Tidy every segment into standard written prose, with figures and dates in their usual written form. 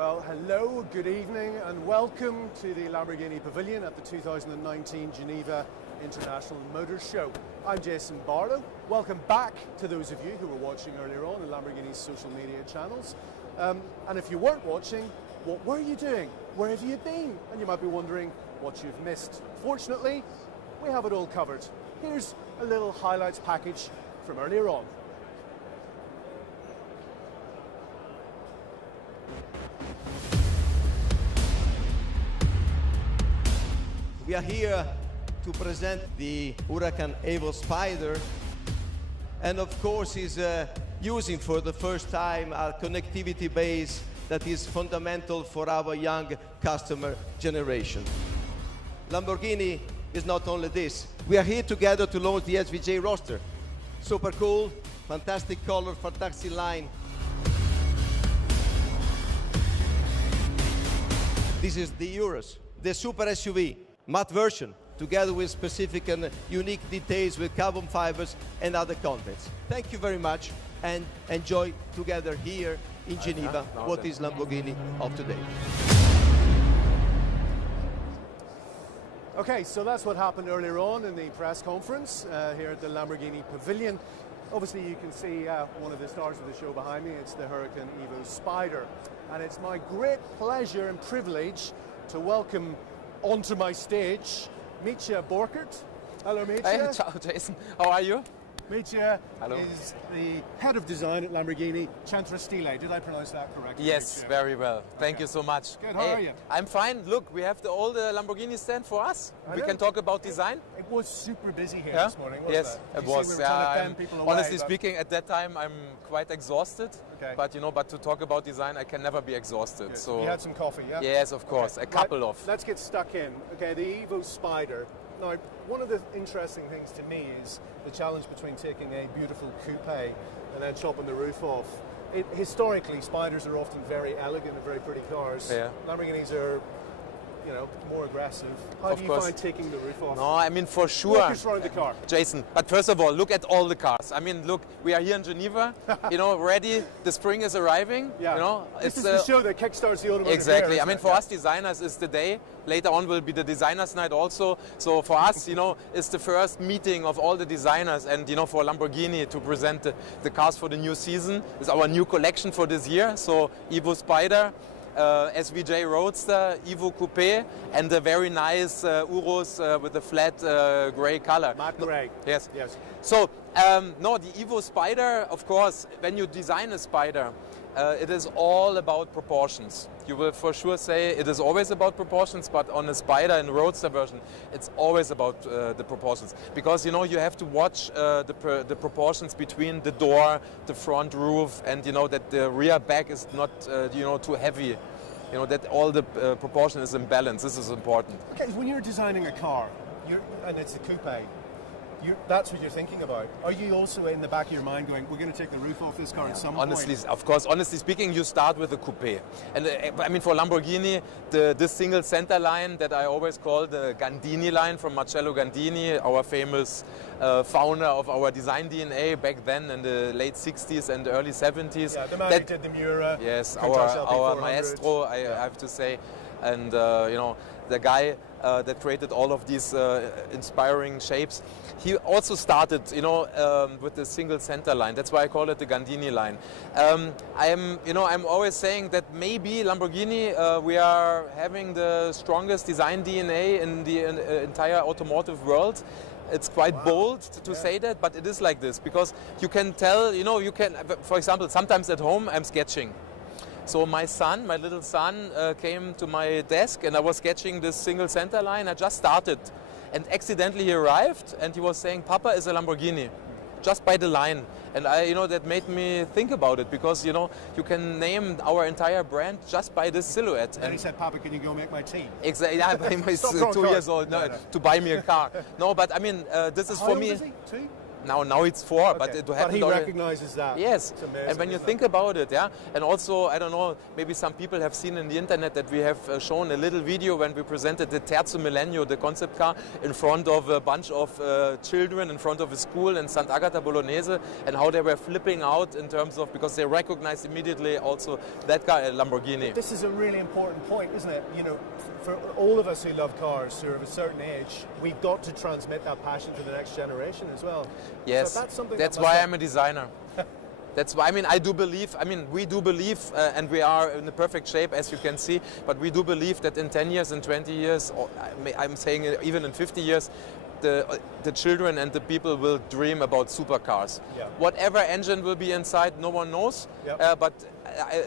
Well, hello, good evening, and welcome to the Lamborghini Pavilion at the 2019 Geneva International Motor Show. I'm Jason Barlow. Welcome back to those of you who were watching earlier on Lamborghini's social media channels. And if you weren't watching, what were you doing? Where have you been? And you might be wondering what you've missed. Fortunately, we have it all covered. Here's a little highlights package from earlier on. We are here to present the Huracán EVO Spyder, and of course is using for the first time a connectivity base that is fundamental for our young customer generation. Lamborghini is not only this. We are here together to launch the SVJ Roadster. Super cool, fantastic color, fantastic line. This is the Urus, the super SUV. Matte version, together with specific and unique details with carbon fibers and other contents. Thank you very much, and enjoy together here in Geneva what is Lamborghini of today. Okay, so that's what happened earlier on in the press conference here at the Lamborghini Pavilion. Obviously you can see one of the stars of the show behind me. It's the Huracán EVO Spyder, and it's my great pleasure and privilege to welcome onto my stage Mitja Borkert. Hello, Mitja. Hey, ciao, Jason. How are you? Mitja is the head of design at Lamborghini Centro Stile. Did I pronounce that correctly? Yes, Mitja? very well. Thank you so much. Good, how are you? I'm fine. Look, we have all the Lamborghini stand for us. We can talk about design. It was super busy here this morning, wasn't yes, it? it was. We were trying to pen people away, honestly speaking, at that time, I'm quite exhausted. Okay. But but to talk about design, I can never be exhausted. Good. So you had some coffee, yeah? Yes, of course. Okay. A couple of. Let's get stuck in. Okay, the EVO Spyder. Now, one of the interesting things to me is the challenge between taking a beautiful coupe and then chopping the roof off. Historically, Spyders are often very elegant and very pretty cars. Yeah. Lamborghinis are, more aggressive. How do you find taking the roof off? No, I mean, for sure. Walk us around the car. Jason, but first of all, look at all the cars. I mean, look, we are here in Geneva, ready. The spring is arriving. Yeah. It's this is the show that kickstarts the automotive Exactly. year, I mean, for us designers, it's the day. Later on will be the designers' night also. So for us, it's the first meeting of all the designers, and for Lamborghini to present the cars for the new season. It's our new collection for this year. So EVO Spyder, SVJ Roadster, EVO Coupé, and the very nice Urus with the flat grey color. Matte grey. Yes. Yes. So, the EVO Spyder, of course, when you design a Spyder, it is all about proportions. You will for sure say it is always about proportions, but on a Spyder and Roadster version, it's always about the proportions. Because, you have to watch the proportions between the door, the front roof, and, that the rear back is not, too heavy. That all the proportion is in balance. This is important. Okay, when you're designing a car, and it's a coupe, that's what you're thinking about. Are you also in the back of your mind going, we're going to take the roof off this car at some point? Of course, honestly speaking, you start with a coupe. And I mean, for Lamborghini, this single center line that I always call the Gandini line from Marcello Gandini, our famous founder of our design DNA back then in the late 60s and early 70s. Yeah, the man who did the Mura. Yes, our maestro, I have to say. And, the guy that created all of these inspiring shapes. He also started, with the single center line. That's why I call it the Gandini line. I'm always saying that maybe Lamborghini, we are having the strongest design DNA in the entire automotive world. It's quite bold to say that, but it is like this because you can tell, for example, sometimes at home I'm sketching. So my little son, came to my desk and I was sketching this single center line. I just started and accidentally he arrived and he was saying, Papa is a Lamborghini, just by the line. And that made me think about it because, you can name our entire brand just by this silhouette. And he said, Papa, can you go make my tea? Exactly, yeah, he's 2 years old to buy me a car. No, but I mean, this is How for old me. Is he? 2? Now it's 4, but Okay. it But happened he already. recognizes that. Yes, It's amazing, and when you isn't think about it, yeah, and also, I don't know, maybe some people have seen in the internet that we have shown a little video when we presented the Terzo Millennio, the concept car, in front of a bunch of children, in front of a school in Sant'Agata Bolognese, and how they were flipping out in terms of, because they recognized immediately also that car, a Lamborghini. This is a really important point, isn't it? You know, for all of us who love cars, who are of a certain age, we've got to transmit that passion to the next generation as well. Yes, So that's something that's that must why have- I'm a designer. That's why, I mean, we do believe, and we are in the perfect shape, as you can see, but we do believe that in 10 years, in 20 years, or I'm saying even in 50 years, the children and the people will dream about supercars. Yeah. Whatever engine will be inside, no one knows, Yep. but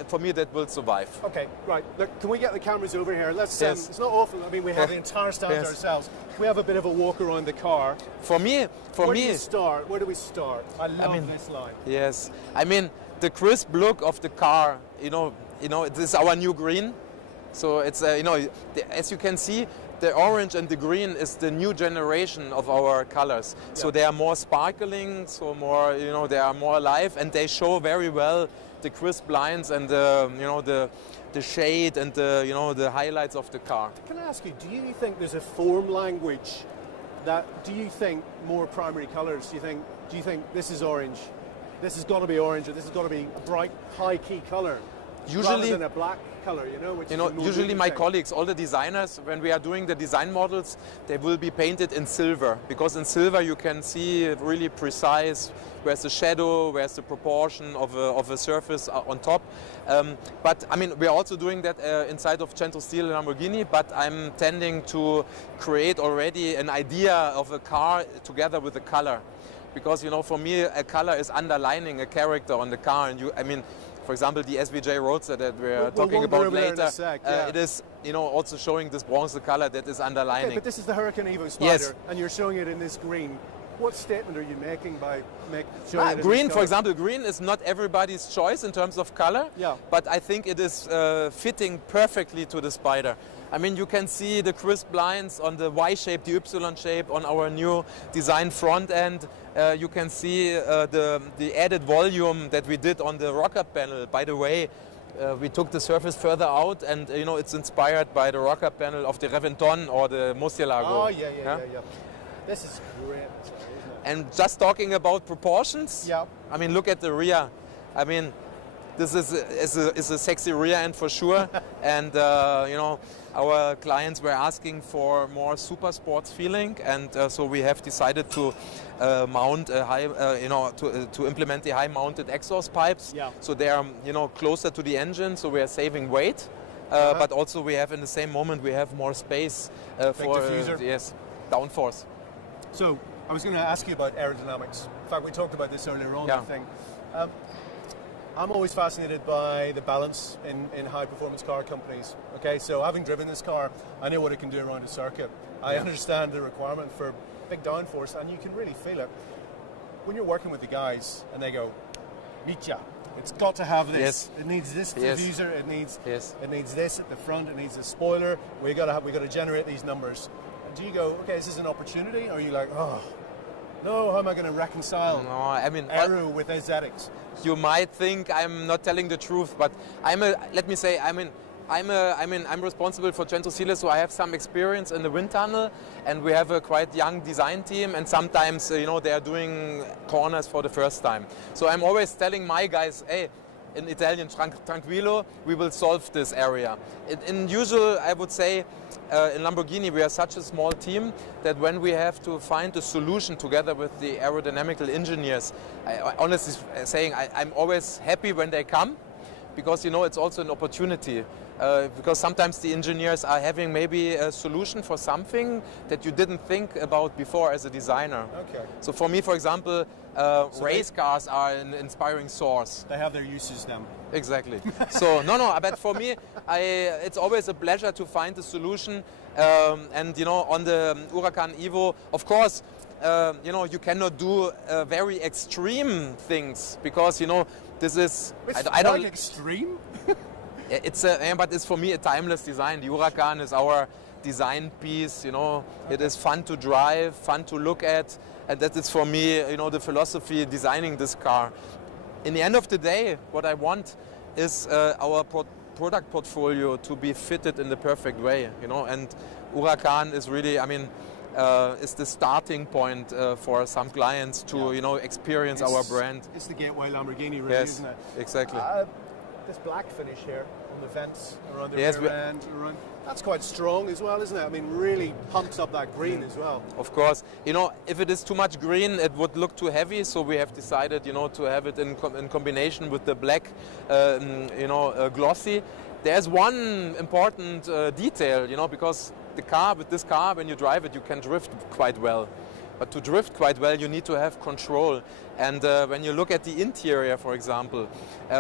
for me that will survive. Okay, right. Look, can we get the cameras over here? Let's. Yes. It's not awful. I mean, we have the entire stand Yes. to ourselves. We have a bit of a walk around the car. For me, Where do we start? Where do we start? I love this line. yes, I mean, the crisp look of the car, you know, this is our new green. So it's, as you can see, the orange and the green is the new generation of our colors. So they are more sparkling, so more, they are more alive, and they show very well the crisp lines and the shade and the highlights of the car. Can I ask you, do you think there's a form language do you think more primary colors, do you think this is orange, this has got to be orange, or this has got to be a bright, high key color, rather than a black color, which is a more usually my thing? colleagues, all the designers, when we are doing the design models, they will be painted in silver, because in silver you can see really precise where's the shadow, where's the proportion of a surface on top. But I mean, we're also doing that inside of Centro Stile Lamborghini, but I'm tending to create already an idea of a car together with the color. Because, for me, a color is underlining a character on the car. And for example, the SVJ Roadster that we're talking about later, it is, also showing this bronze color that is underlining. Okay, but this is the Huracán EVO Spyder, Yes. and you're showing it in this green. What statement are you making by showing it in Green, this for color? example, green is not everybody's choice in terms of color, Yeah. but I think it is fitting perfectly to the Spyder. I mean, you can see the crisp lines on the Y shape, the Y shape on our new design front end. You can see the added volume that we did on the rocker panel. By the way, we took the surface further out, and it's inspired by the rocker panel of the Reventon or the Murcielago. Oh, yeah. This is great, isn't it? And just talking about proportions, Yeah. I mean, look at the rear. I mean, this is a sexy rear end for sure. And, our clients were asking for more super sports feeling. And so we have decided to mount a high, to implement the high mounted exhaust pipes. Yeah. So they are, closer to the engine. So we are saving weight. But also we have in the same moment, we have more space for diffuser. yes, downforce. So, I was going to ask you about aerodynamics. In fact, we talked about this earlier on, Yeah. I think. I'm always fascinated by the balance in high-performance car companies. Okay, so having driven this car, I know what it can do around a circuit. I understand the requirement for big downforce, and you can really feel it. When you're working with the guys, and they go, Mitja, it's got to have this. Yes. It needs this Yes. diffuser. It needs Yes. it needs this at the front. It needs a spoiler. We got to generate these numbers. Do you go, okay, is this an opportunity? Or are you like, oh, no, how am I going to reconcile No, I mean, aero with aesthetics? you might think I'm not telling the truth, but I'm responsible for Centro Stile, so I have some experience in the wind tunnel, and we have a quite young design team, and sometimes, they are doing corners for the first time. So I'm always telling my guys, hey, in Italian, tranquillo, we will solve this area. In usual, I would say, in Lamborghini, we are such a small team that when we have to find a solution together with the aerodynamical engineers, I honestly saying, I'm always happy when they come, because it's also an opportunity. Because sometimes the engineers are having maybe a solution for something that you didn't think about before as a designer. Okay. So for me, for example, race cars are an inspiring source. They have their uses then. Exactly. So no, but for me, it's always a pleasure to find a solution. And on the Huracán EVO, of course, you cannot do very extreme things, because this is I don't extreme. but it's for me a timeless design. The Huracán is our design piece. You know, it is fun to drive, fun to look at, and that is for me, you know, the philosophy designing this car. In the end of the day, what I want is our product portfolio to be fitted in the perfect way. You know, and Huracán is really, I mean, is the starting point for some clients to you know, experience our brand. It's the gateway Lamborghini, really, Yes, isn't it? exactly. This black finish here on the vents around the Yes, rear end, that's quite strong as well, isn't it? I mean, really pumps up that green as well. Of course, you know, if it is too much green, it would look too heavy. So we have decided, you know, to have it in combination with the black, you know, glossy. There's one important detail, you know, because with this car, when you drive it, you can drift quite well. But to drift quite well, you need to have control. And when you look at the interior, for example,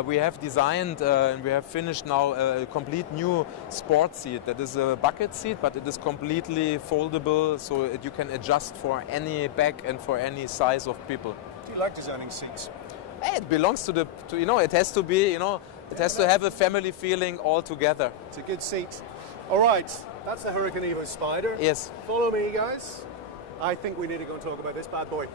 we have designed and we have finished now a complete new sport seat. That is a bucket seat, but it is completely foldable, so you can adjust for any back and for any size of people. Do you like designing seats? It belongs to you know, it has to be, you know, it has to have a family feeling all together. It's a good seat. All right, that's the Huracán EVO Spyder. Yes. Follow me, guys. I think we need to go and talk about this bad boy.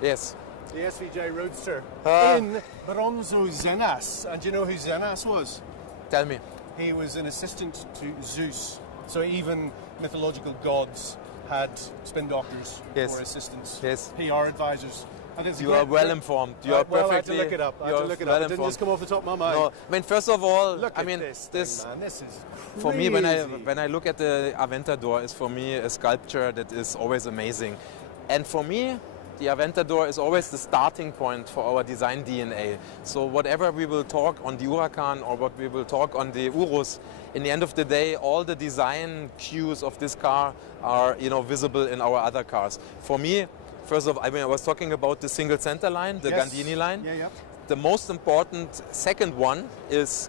Yes. The SVJ Roadster in Bronzo Zenas. And do you know who Zenas was? Tell me. He was an assistant to Zeus. So even mythological gods had spin doctors or assistants, PR advisors. You are well informed. You are well, perfectly. I had to look it up. It didn't just come off the top of my mind. No, I mean, first of all, look I mean, this thing, man. This is for crazy. me when I look at the Aventador, is for me a sculpture that is always amazing, and for me, the Aventador is always the starting point for our design DNA. So whatever we will talk on the Huracán or what we will talk on the Urus, in the end of the day, all the design cues of this car are, you know, visible in our other cars. For me, first of all, I mean, I was talking about the single center line, the Gandini line. Yeah, yeah. The most important second one is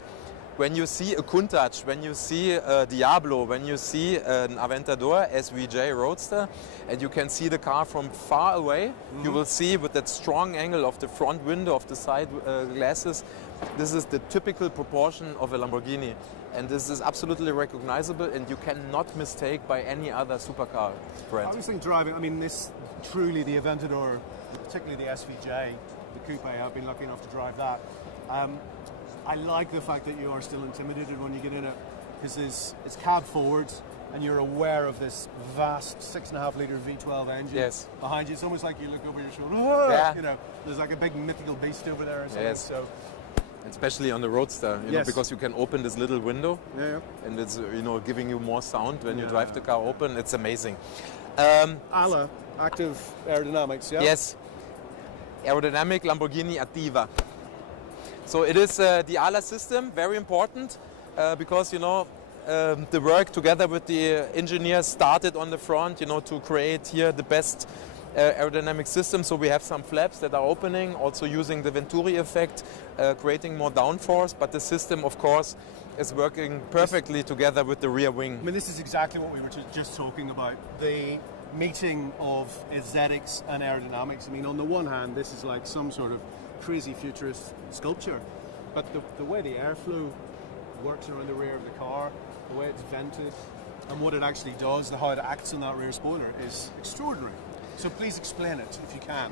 when you see a Countach, when you see a Diablo, when you see an Aventador SVJ Roadster, and you can see the car from far away, you will see with that strong angle of the front window, of the side glasses, this is the typical proportion of a Lamborghini. And this is absolutely recognizable, and you cannot mistake by any other supercar brand. I was thinking driving, I mean, this truly the Aventador, particularly the SVJ, the coupe, I've been lucky enough to drive that. I like the fact that you are still intimidated when you get in it, because it's cab forward, and you're aware of this vast 6.5 litre V12 engine behind you. It's almost like you look over your shoulder, you know, there's like a big mythical beast over there or something. So. Especially on the Roadster, you know, because you can open this little window, and it's, you know, giving you more sound when you drive the car open. It's amazing. ALA, active aerodynamics, yeah? Yes, aerodynamic Lamborghini Attiva. So it is the ALA system, very important, because, you know, the work together with the engineers started on the front, you know, to create here the best aerodynamic system. So we have some flaps that are opening, also using the Venturi effect, creating more downforce, but the system, of course, is working perfectly together with the rear wing. I mean, this is exactly what we were just talking about, the meeting of aesthetics and aerodynamics. I mean, on the one hand, this is like some sort of crazy futurist sculpture, but the way the airflow works around the rear of the car, the way it's vented, and what it actually does, how it acts on that rear spoiler is extraordinary. So please explain it if you can.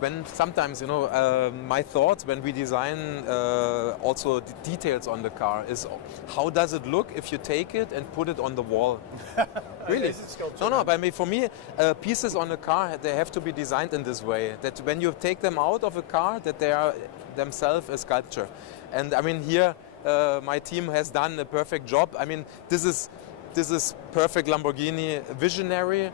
When sometimes, you know, my thoughts when we design also the details on the car is how does it look if you take it and put it on the wall? Really? Is it sculpture? No, but I mean, for me, pieces on a car, they have to be designed in this way, that when you take them out of a car, that they are themselves a sculpture. And I mean, here my team has done a perfect job. I mean, this is perfect Lamborghini, visionary,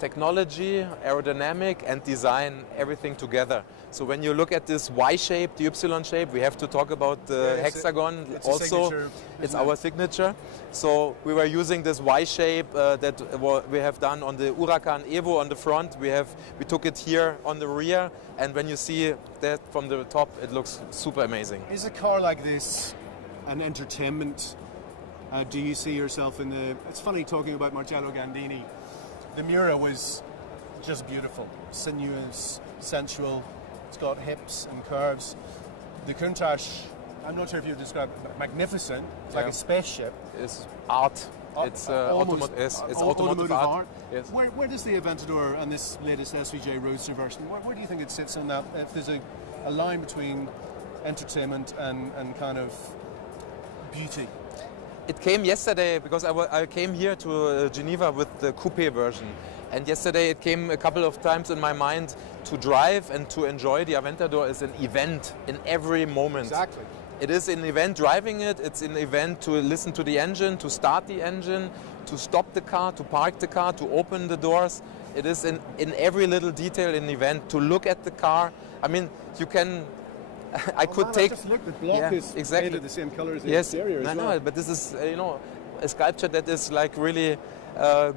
technology, aerodynamic, and design, everything together. So when you look at this Y shape, the Y shape, we have to talk about the hexagon also. It's our signature. So we were using this Y shape that we have done on the Huracán EVO on the front. We took it here on the rear, and when you see that from the top, it looks super amazing. Is a car like this an entertainment? Do you see yourself in the... It's funny talking about Marcello Gandini. The Miura was just beautiful, sinuous, sensual. It's got hips and curves. The Countach, I'm not sure if you've described it, but magnificent. It's like a spaceship. It's art. It's automotive art. Yes. Where does the Aventador and this latest SVJ Roadster version, where do you think it sits on that? If there's a line between entertainment and kind of beauty? It came yesterday because I came here to Geneva with the coupé version. And yesterday it came a couple of times in my mind to drive and to enjoy the Aventador is an event in every moment. Exactly. It is an event driving it, it's an event to listen to the engine, to start the engine, to stop the car, to park the car, to open the doors. It is in every little detail an event, to look at the car. I mean, you can... I just look, the block is exactly made of the same color as the exterior as well. No, but this is, a sculpture that is like really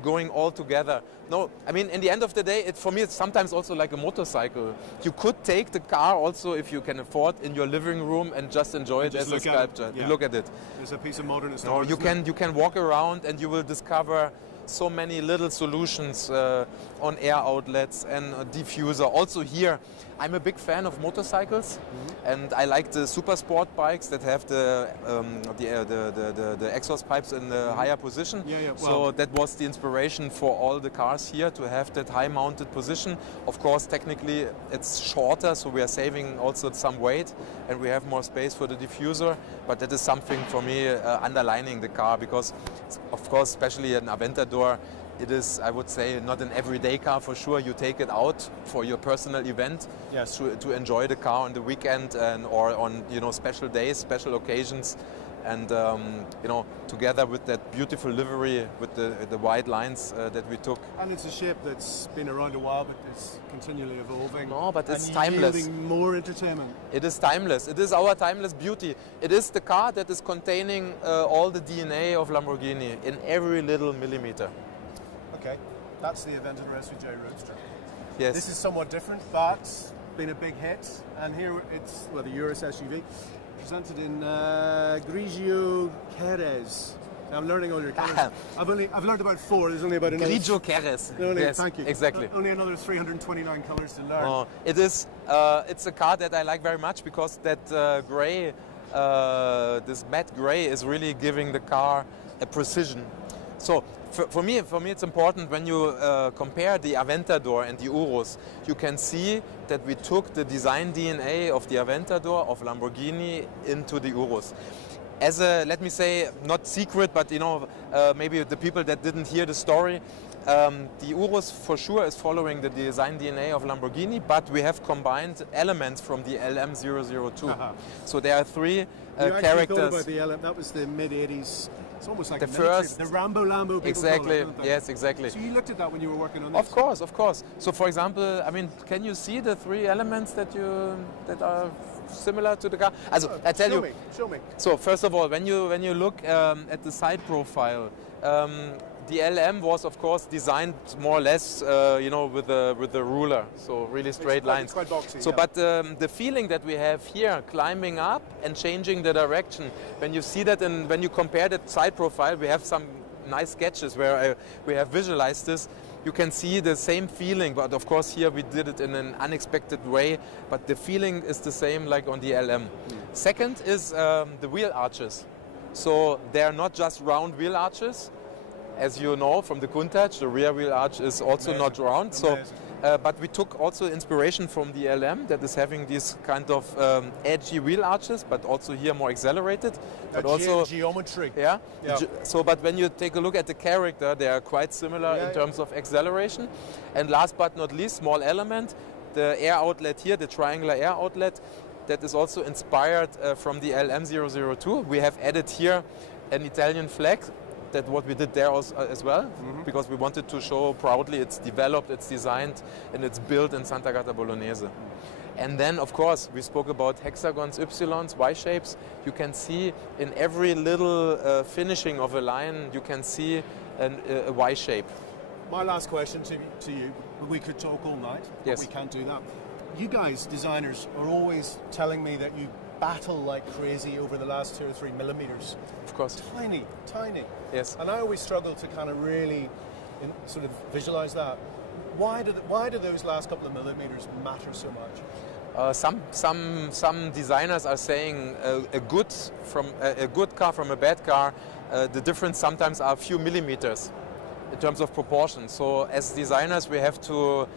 going all together. No, I mean, in the end of the day, for me, it's sometimes also like a motorcycle. You could take the car also, if you can afford, in your living room and just enjoy it as a sculpture. Yeah. Look at it. There's a piece of modernist No, art, you can walk around and you will discover so many little solutions on air outlets and a diffuser. Also here, I'm a big fan of motorcycles, and I like the super sport bikes that have the exhaust pipes in the higher position. So that was the inspiration for all the cars here to have that high mounted position. Of course, technically it's shorter, so we are saving also some weight and we have more space for the diffuser. But that is something for me underlining the car, because of course, especially an Aventador, it is, I would say, not an everyday car for sure. You take it out for your personal event, yes, to enjoy the car on the weekend or on special days, special occasions, and together with that beautiful livery with the white lines that we took. And it's a shape that's been around a while, but it's continually evolving. No, but it's and timeless. Yielding more entertainment. It is timeless. It is our timeless beauty. It is the car that is containing all the DNA of Lamborghini in every little millimeter. Okay, that's the Aventador SVJ Roadster. Yes. This is somewhat different, but been a big hit. And here it's, the Urus SUV, presented in Grigio Jerez. Now I'm learning all your colours. I've learned about 4. There's only about another. Grigio Jerez. Yes, thank you. Exactly. Only another 329 colours to learn. Oh, it is. It's a car that I like very much because that grey, this matte grey, is really giving the car a precision. So for me, it's important when you compare the Aventador and the Urus, you can see that we took the design DNA of the Aventador, of Lamborghini, into the Urus. As a, let me say, not secret, but maybe the people that didn't hear the story, the Urus for sure is following the design DNA of Lamborghini, but we have combined elements from the LM002. So there are 3 characters. Thought about the LM, that was the mid-80s. It's almost like the first, the Rambo. Exactly. Call it, yes, exactly. So you looked at that when you were working on this. Of course. So, for example, I mean, can you see the 3 elements that are similar to the car? Also, I tell you. Show me. So, first of all, when you look at the side profile, the LM was, of course, designed more or less, with the ruler, so really straight lines. It's quite boxy. So, but the feeling that we have here, climbing up and changing the direction, when you see that and when you compare that side profile, we have some nice sketches where we have visualized this. You can see the same feeling, but of course here we did it in an unexpected way. But the feeling is the same like on the LM. Second is the wheel arches. So they are not just round wheel arches. As you know from the Countach, the rear wheel arch is also not round. So, but we took also inspiration from the LM that is having these kind of edgy wheel arches, but also here more accelerated. But also geometry. Yeah. So, but when you take a look at the character, they are quite similar in terms of acceleration. And last but not least, small element, the air outlet here, the triangular air outlet, that is also inspired from the LM002. We have added here an Italian flag. That what we did there as well, because we wanted to show proudly it's developed, it's designed, and it's built in Santa Agata Bolognese. And then, of course, we spoke about hexagons, ylons, Y-shapes. You can see in every little finishing of a line, you can see a Y-shape. My last question to you, we could talk all night, but we can't do that. You guys, designers, are always telling me that you battle like crazy over the last 2 or 3 millimeters. Of course. Tiny. Yes. And I always struggle to kind of really sort of visualize that. Why do those last couple of millimeters matter so much? Some designers are saying a good car from a bad car, the difference sometimes are a few millimeters in terms of proportion. So as designers we have to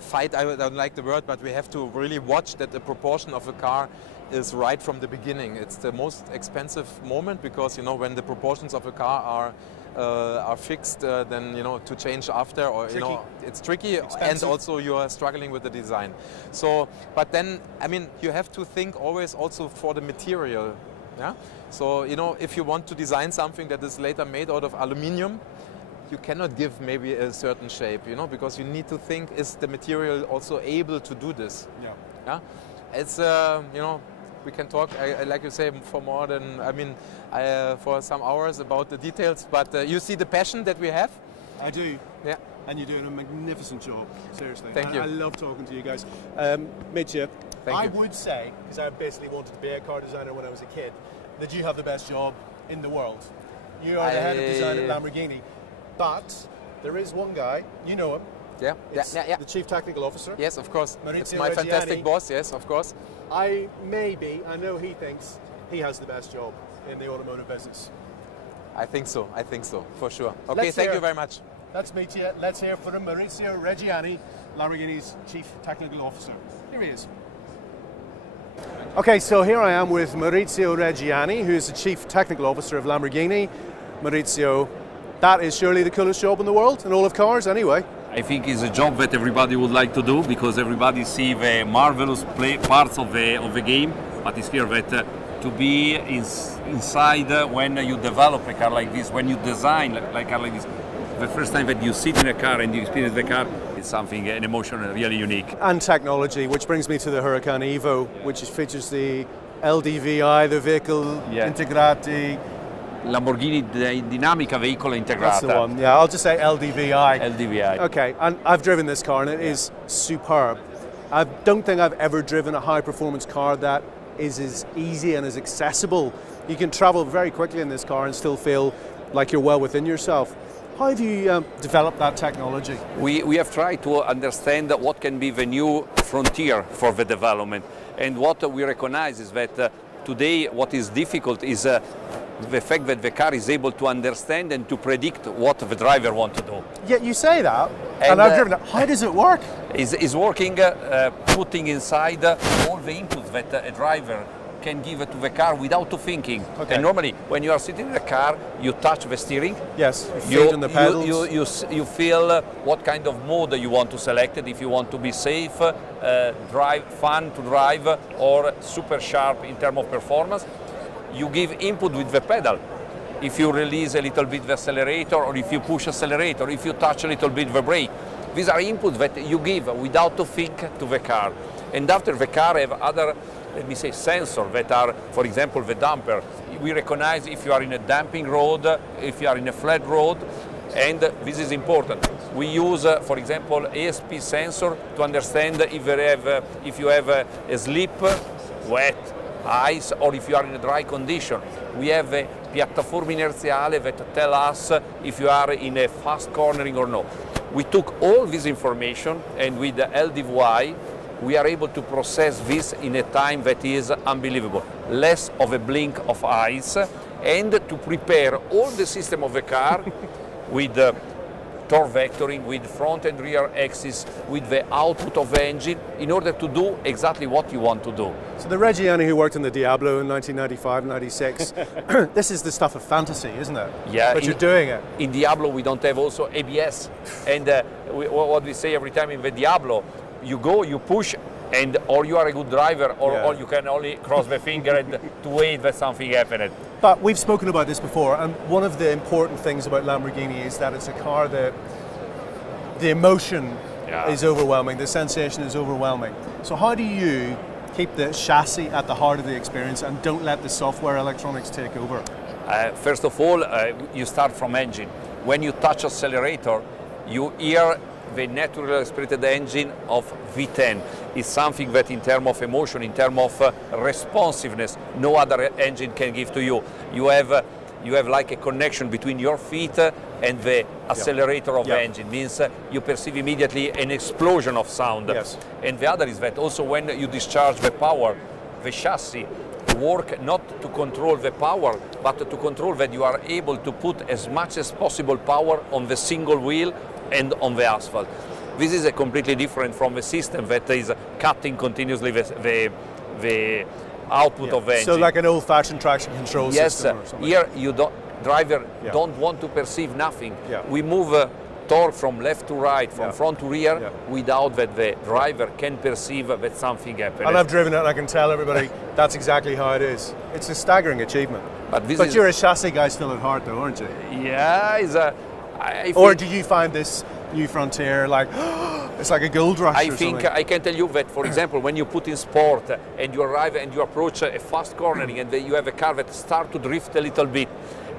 fight, I don't like the word, but we have to really watch that the proportion of the car is right from the beginning. It's the most expensive moment because, you know, when the proportions of a car are fixed, then, you know, to change after, or tricky. You know, it's tricky, expensive. And also you are struggling with the design. So, but then, I mean, you have to think always also for the material. Yeah. So, you know, if you want to design something that is later made out of aluminium, you cannot give maybe a certain shape, you know, because you need to think, is the material also able to do this? Yeah. Yeah. It's, you know, we can talk, like you say, for more than, I mean, for some hours about the details, but you see the passion that we have? I do. Yeah. And you're doing a magnificent job, seriously. Thank you. I love talking to you guys. Mitja, I would say, because I basically wanted to be a car designer when I was a kid, that you have the best job in the world. You are the head of design at Lamborghini. But there is one guy, you know him. Yeah, yeah. The chief technical officer. Yes, of course. Maurizio it's my Reggiani. Fantastic boss, yes, of course. I know he thinks he has the best job in the automotive business. I think so, for sure. Okay, thank you very much. Let's meet you. Let's hear from Maurizio Reggiani, Lamborghini's chief technical officer. Here he is. Okay, so here I am with Maurizio Reggiani, who is the chief technical officer of Lamborghini. Maurizio, that is surely the coolest job in the world, in all of cars anyway. I think it's a job that everybody would like to do because everybody sees the marvelous parts of the game, but it's clear that to be inside when you develop a car like this, when you design a car like this, the first time that you sit in a car and you experience the car, it's something, an emotion really unique. And technology, which brings me to the Huracán EVO, which features the LDVI, the Vehicle Integrati. Lamborghini Dinamica Veicolo Integrata. That's the one, yeah, I'll just say LDVI. LDVI. Okay, and I've driven this car and it is superb. I don't think I've ever driven a high performance car that is as easy and as accessible. You can travel very quickly in this car and still feel like you're well within yourself. How have you developed that technology? We have tried to understand what can be the new frontier for the development. And what we recognize is that today what is difficult is the fact that the car is able to understand and to predict what the driver wants to do. Yeah, you say that, and I've driven it. How does it work? It's working, putting inside all the inputs that a driver can give to the car without thinking. Okay. And normally, when you are sitting in the car, you touch the steering. Yes, you feel the pedals. You feel what kind of mode you want to select it. If you want to be safe, fun to drive, or super sharp in terms of performance. You give input with the pedal. If you release a little bit the accelerator, or if you push accelerator, if you touch a little bit the brake. These are inputs that you give without to think to the car. And after the car have other, let me say, sensors that are, for example, the damper. We recognize if you are in a damping road, if you are in a flat road, and this is important. We use, for example, ASP sensor to understand if you have a slip, wet, ice, or if you are in a dry condition. We have a piattaforma inerziale that tell us if you are in a fast cornering or no. We took all this information, and with the LDVI, we are able to process this in a time that is unbelievable. Less of a blink of eyes, and to prepare all the system of the car with torque vectoring, with front and rear axis, with the output of the engine, in order to do exactly what you want to do. So the Reggiani who worked in the Diablo in 1995, 96, this is the stuff of fantasy, isn't it? Yeah. But you're doing it. In Diablo we don't have also ABS. And what we say every time in the Diablo, you go, you push, and or you are a good driver, or you can only cross the finger and to wait that something happened. But we've spoken about this before, and one of the important things about Lamborghini is that it's a car that the emotion is overwhelming, the sensation is overwhelming. So how do you keep the chassis at the heart of the experience and don't let the software electronics take over? First of all, you start from engine. When you touch accelerator, you hear the naturally aspirated engine of V10. It's something that in terms of emotion, in terms of responsiveness, no other engine can give to you. You have like a connection between your feet and the accelerator of the engine, means you perceive immediately an explosion of sound. Yes. And the other is that also when you discharge the power, the chassis work not to control the power, but to control that you are able to put as much as possible power on the single wheel and on the asphalt. This is a completely different from the system that is cutting continuously the output of the engine. So like an old-fashioned traction control system or something. Here you driver don't want to perceive nothing. We move torque from left to right, from front to rear, without that the driver can perceive that something happened. And I've driven it and I can tell everybody that's exactly how it is. It's a staggering achievement. But you're a chassis guy still at heart though, aren't you? Yeah, or do you find this new frontier like, it's like a gold rush I think I can tell you that, for example, when you put in sport and you arrive and you approach a fast cornering and you have a car that starts to drift a little bit,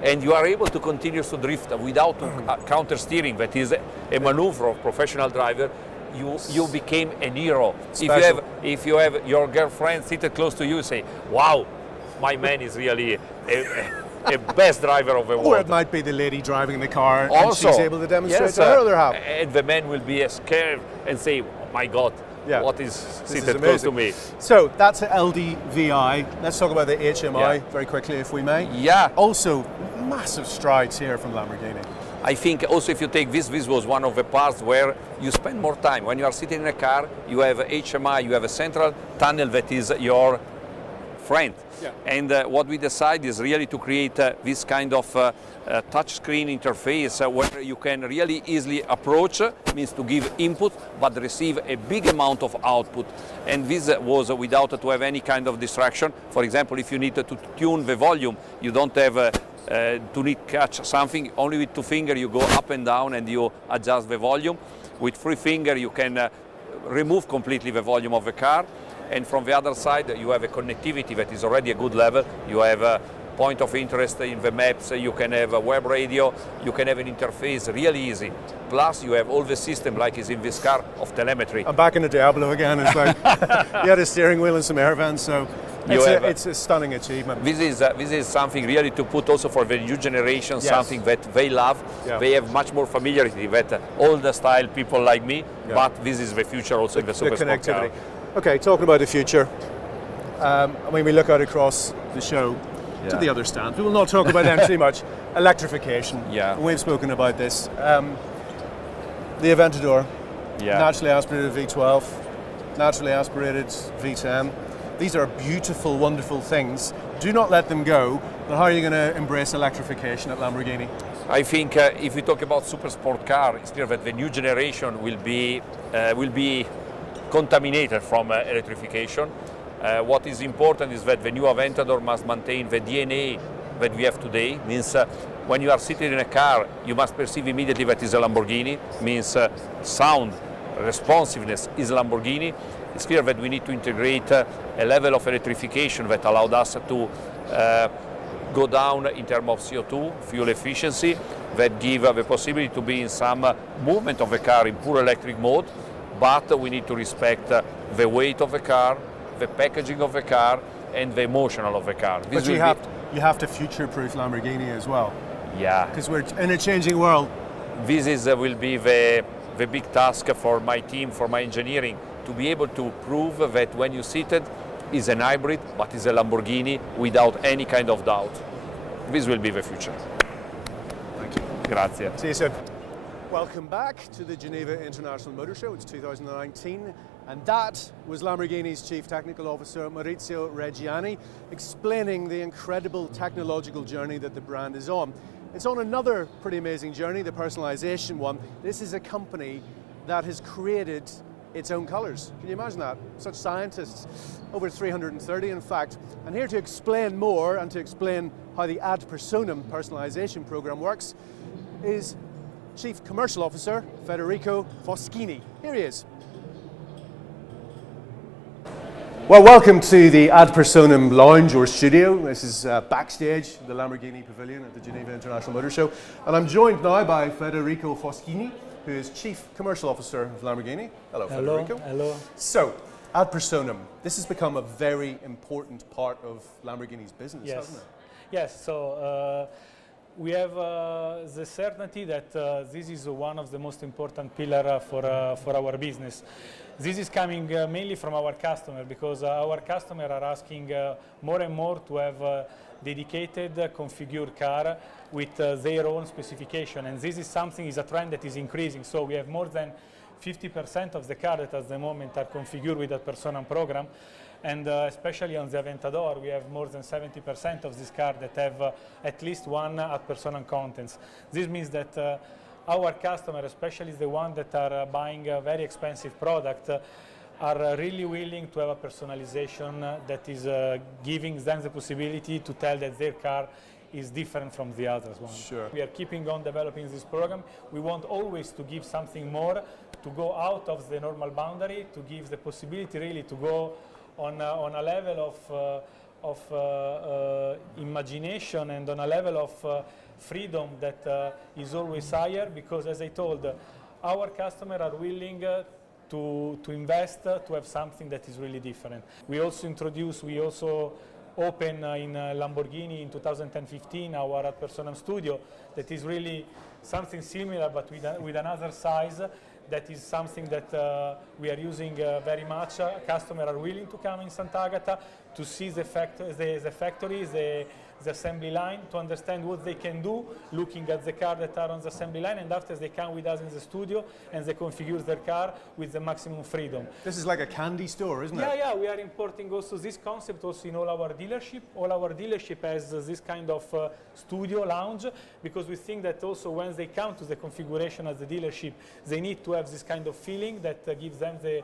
and you are able to continue to drift without counter steering, that is a maneuver of professional driver, you became a hero. If you have your girlfriend seated close to you, say, wow, my man is really a best driver of the world. Or it might be the lady driving the car also, and she's able to demonstrate to her other half. And the man will be scared and say, oh my God, what is seated close to me? So that's an LDVI. Let's talk about the HMI very quickly, if we may. Yeah. Also, massive strides here from Lamborghini. I think also if you take this was one of the parts where you spend more time. When you are sitting in a car, you have HMI, you have a central tunnel that is your friend. And what we decide is really to create this kind of touchscreen interface where you can really easily approach, means to give input, but receive a big amount of output. And this was without to have any kind of distraction. For example, if you need to tune the volume, you don't have to need catch something. Only with 2 fingers you go up and down and you adjust the volume. With 3 fingers you can remove completely the volume of the car. And from the other side, you have a connectivity that is already a good level. You have a point of interest in the maps, you can have a web radio, you can have an interface really easy. Plus, you have all the system, like is in this car, of telemetry. I'm back in the Diablo again. It's like you had a steering wheel and some air vents, so it's a stunning achievement. This is something really to put also for the new generation, something that they love. They have much more familiarity with older style people like me, but this is the future also in the super sport car. Okay, talking about the future, when we look out across the show to the other stand, we will not talk about them too much. Electrification, we've spoken about this. The Aventador, naturally aspirated V12, naturally aspirated V10. These are beautiful, wonderful things. Do not let them go. But how are you going to embrace electrification at Lamborghini? I think if we talk about super sport car, it's clear that the new generation will be contaminated from electrification. What is important is that the new Aventador must maintain the DNA that we have today. Means when you are sitting in a car, you must perceive immediately that is a Lamborghini. Means sound, responsiveness is Lamborghini. It's clear that we need to integrate a level of electrification that allowed us to go down in terms of CO2, fuel efficiency, that give the possibility to be in some movement of the car in pure electric mode. But we need to respect the weight of the car, the packaging of the car, and the emotional of the car. But you have to future-proof Lamborghini as well. Yeah. Because we're in a changing world. This will be the big task for my team, for my engineering, to be able to prove that when you sit it, is an hybrid, but is a Lamborghini without any kind of doubt. This will be the future. Thank you. Grazie. See you soon. Welcome back to the Geneva International Motor Show. It's 2019, and that was Lamborghini's Chief Technical Officer Maurizio Reggiani explaining the incredible technological journey that the brand is on. It's on another pretty amazing journey, the personalization one. This is a company that has created its own colors. Can you imagine that? Such scientists, over 330 in fact. And here to explain more and to explain how the ad personam personalization program works is Chief Commercial Officer Federico Foschini. Here he is. Well, welcome to the Ad Personam Lounge or studio. This is backstage, the Lamborghini Pavilion at the Geneva International Motor Show. And I'm joined now by Federico Foschini, who is Chief Commercial Officer of Lamborghini. Hello, Federico. Hello. So, Ad Personam, this has become a very important part of Lamborghini's business, hasn't it? Yes, so We have the certainty that this is one of the most important pillars for our business. This is coming mainly from our customer, because our customers are asking more and more to have dedicated configured car with their own specification, and this is something, is a trend that is increasing. So we have more than 50% of the car that at the moment are configured with a Personam program, and especially on the Aventador we have more than 70% of this car that have at least one ad personam contents. This means that our customers, especially the ones that are buying a very expensive product, are really willing to have a personalization that is giving them the possibility to tell that their car is different from the others one. Sure. We are keeping on developing this program. We want always to give something more, to go out of the normal boundary, to give the possibility really to go on a level of imagination and on a level of freedom that is always higher, because as I told, our customers are willing to invest, to have something that is really different. We also open in Lamborghini in 2015 our ad personam studio, that is really something similar but with another size. That is something that we are using very much. Customers are willing to come in Sant'Agata to see the factory, the assembly line, to understand what they can do, looking at the car that are on the assembly line, and after they come with us in the studio and they configure their car with the maximum freedom. This is like a candy store, isn't it? Yeah, we are importing also this concept also in all our dealership. All our dealership has this kind of studio lounge, because we think that also when they come to the configuration at the dealership, they need to have this kind of feeling that gives them the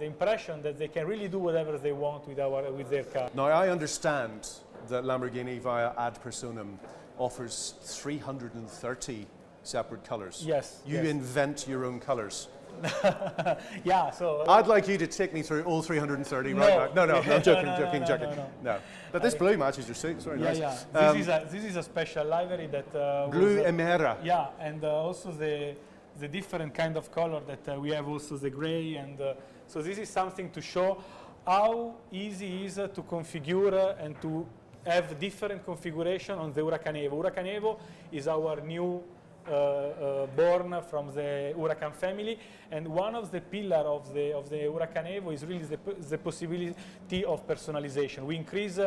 impression that they can really do whatever they want with their car. Now, I understand that Lamborghini via ad personam offers 330 separate colors. Yes. You invent your own colors. Yeah, so I'd like you to take me through all 330 right now. No, I'm joking. No. But this blue matches your suit. It's very nice. Yeah. This is a special livery that blue Emera. Yeah, and also the different kind of color that we have, also the gray, and so this is something to show how easy it is to configure and to have different configuration on the Huracán EVO. Huracán EVO is our new born from the Huracan family, and one of the pillars of the Huracán EVO is really the possibility of personalization. We increase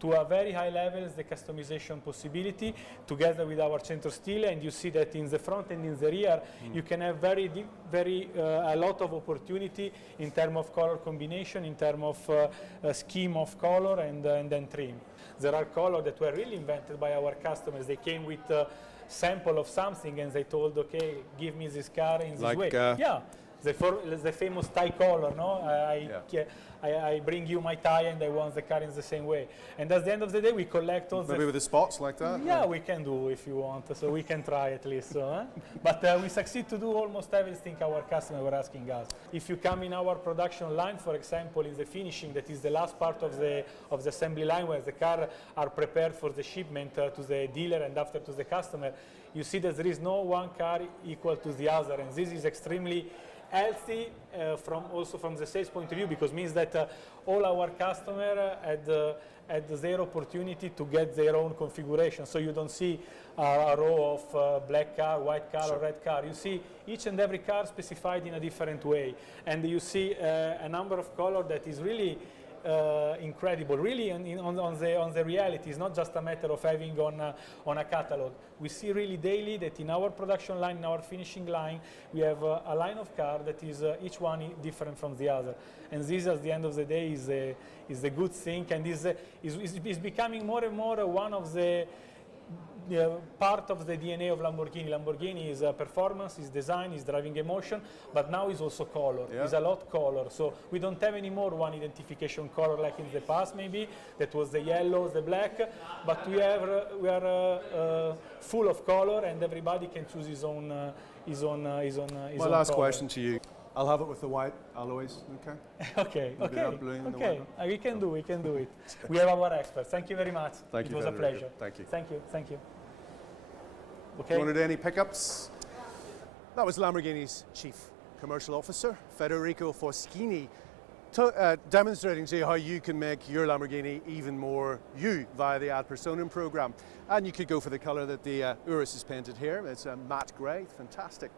to a very high level the customization possibility together with our centro stile, and you see that in the front and in the rear you can have a lot of opportunity in terms of color combination, in terms of scheme of color and then trim. There are colors that were really invented by our customers. They came with sample of something and they told, okay, give me this car in this way. Yeah, the famous tie color, no? I bring you my tie and I want the car in the same way. And at the end of the day, we collect all Maybe with the spots like that? Yeah, we can do if you want, so we can try at least. But we succeed to do almost everything our customers were asking us. If you come in our production line, for example, in the finishing, that is the last part of the assembly line where the car are prepared for the shipment to the dealer and after to the customer, you see that there is no one car equal to the other, and this is extremely healthy also from the sales point of view, because it means that all our customers had their opportunity to get their own configuration. So you don't see a row of black car, white car, or red car. You see each and every car specified in a different way, and you see a number of colors that is really incredible, really on the reality. It's not just a matter of having on a catalog. We see really daily that in our production line, in our finishing line, we have a line of cars that is each one different from the other. And this, at the end of the day, is a good thing, and is becoming more and more one of the part of the DNA of Lamborghini. Lamborghini is performance, is design, is driving emotion, but now is also color. It's a lot color. So we don't have anymore one identification color like in the past, maybe that was the yellow, the black, but we are full of color, and everybody can choose his own. My last question to you. I'll have it with the white alloys, okay? Okay. We can do it. We have our experts. Thank you very much. Thank you. It was a pleasure. Thank you. Thank you. Okay. You wanted any pickups? That was Lamborghini's Chief Commercial Officer, Federico Foschini, demonstrating to you how you can make your Lamborghini even more you via the Ad Personam program. And you could go for the colour that the Urus is painted here. It's a matte grey, fantastic.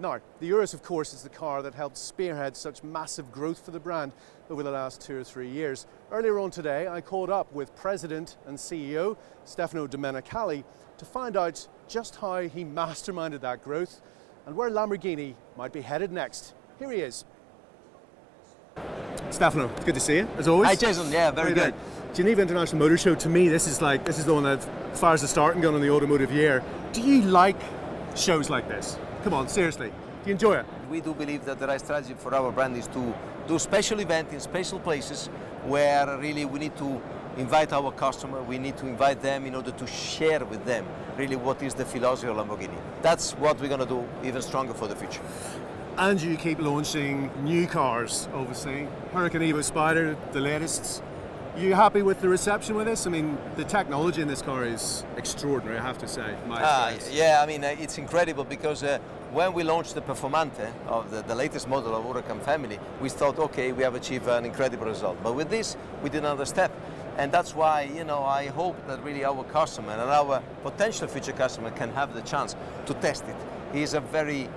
Now, the Urus, of course, is the car that helped spearhead such massive growth for the brand over the last 2 or 3 years. Earlier on today, I caught up with President and CEO Stefano Domenicali to find out just how he masterminded that growth and where Lamborghini might be headed next. Here he is. Stefano, it's good to see you, as always. Hi Jason, yeah, very good. Geneva International Motor Show, to me, this is the one that fires the starting gun on the automotive year. Do you like shows like this? Come on, seriously, do you enjoy it? We do believe that the right strategy for our brand is to do special events in special places where really we need to invite our customer, we need to invite them in order to share with them really what is the philosophy of Lamborghini. That's what we're going to do even stronger for the future. And you keep launching new cars, obviously. Huracán EVO Spyder, the latest. You happy with the reception with this? I mean, the technology in this car is extraordinary, I have to say. Yeah, I mean, it's incredible because when we launched the Performante of the latest model of Huracan family, we thought, okay, we have achieved an incredible result. But with this, we did another step. And that's why, you know, I hope that really our customer and our potential future customer can have the chance to test it. It's a very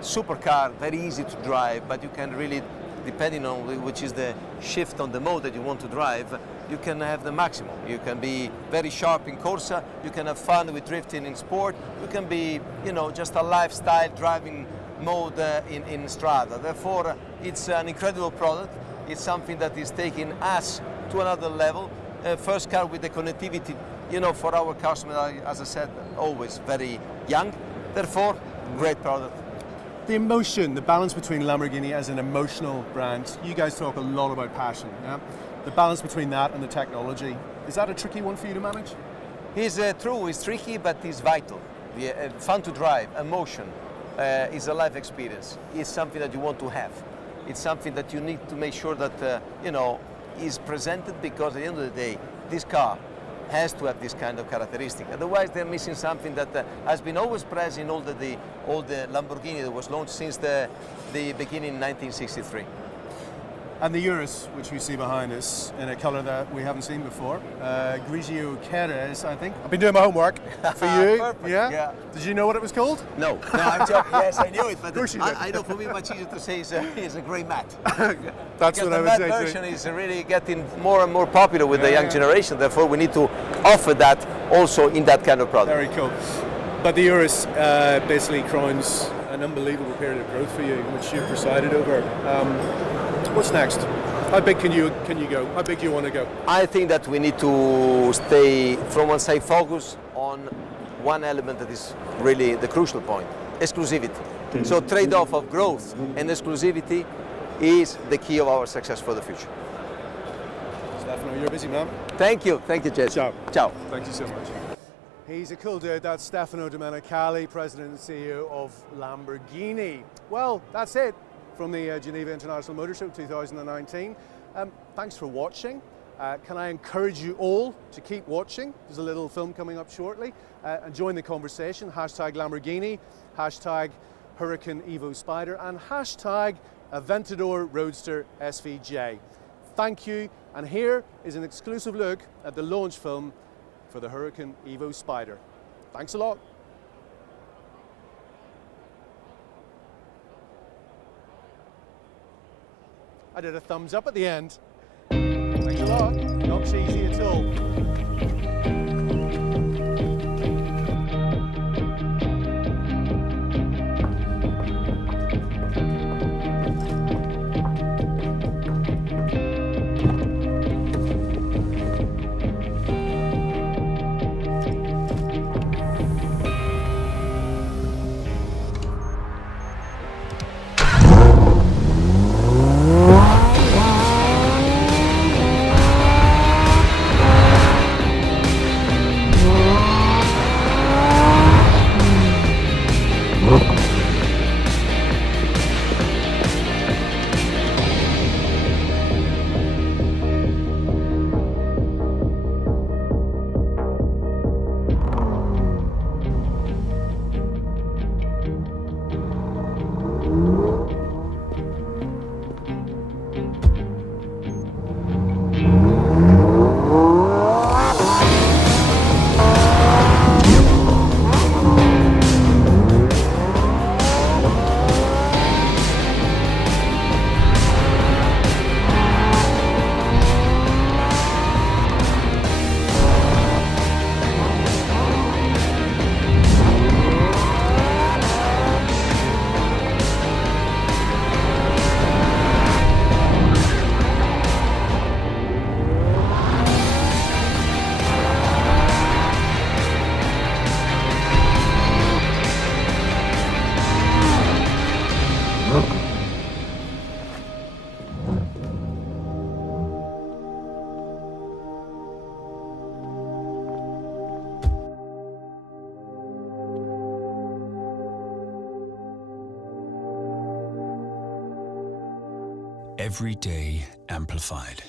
supercar, very easy to drive, but you can really, depending on which is the shift on the mode that you want to drive, you can have the maximum. You can be very sharp in Corsa, you can have fun with drifting in sport, you can be, you know, just a lifestyle driving mode in Strada. Therefore, it's an incredible product. It's something that is taking us to another level. First car with the connectivity, you know, for our customer, as I said, always very young. Therefore, great product. The emotion, the balance between Lamborghini as an emotional brand, you guys talk a lot about passion, yeah? The balance between that and the technology, is that a tricky one for you to manage? It's true, it's tricky, but it's vital. Fun to drive, emotion, is a life experience. It's something that you want to have. It's something that you need to make sure that, you know, is presented, because at the end of the day, this car has to have this kind of characteristic. Otherwise, they're missing something that has been always present in all the Lamborghini that was launched since the beginning in 1963. And the Urus, which we see behind us, in a colour that we haven't seen before, Grigio Keres, I think. I've been doing my homework for you. Perfect. Yeah? Did you know what it was called? No, I'm joking. Yes, I knew it, but of course you did. I know for me much easier to say it's a grey matte. That's what I would say. The matte version is really getting more and more popular with the young generation. Therefore, we need to offer that also in that kind of product. Very cool. But the Urus basically crowns an unbelievable period of growth for you, which you've presided over. What's next? How big can you go? How big do you want to go? I think that we need to stay, from one side, focus on one element that is really the crucial point: exclusivity. So trade-off of growth and exclusivity is the key of our success for the future. Stefano, you're a busy man. Thank you, Jesse. Ciao. Ciao. Thank you so much. He's a cool dude. That's Stefano Domenicali, President and CEO of Lamborghini. Well, that's it from the Geneva International Motor Show 2019. Thanks for watching. Can I encourage you all to keep watching? There's a little film coming up shortly. And join the conversation. Hashtag Lamborghini, hashtag Huracán EVO Spyder, and hashtag Aventador Roadster SVJ. Thank you. And here is an exclusive look at the launch film for the Huracán EVO Spyder. Thanks a lot. I did a thumbs up at the end. Thanks a lot. Not cheesy at all. Every day amplified.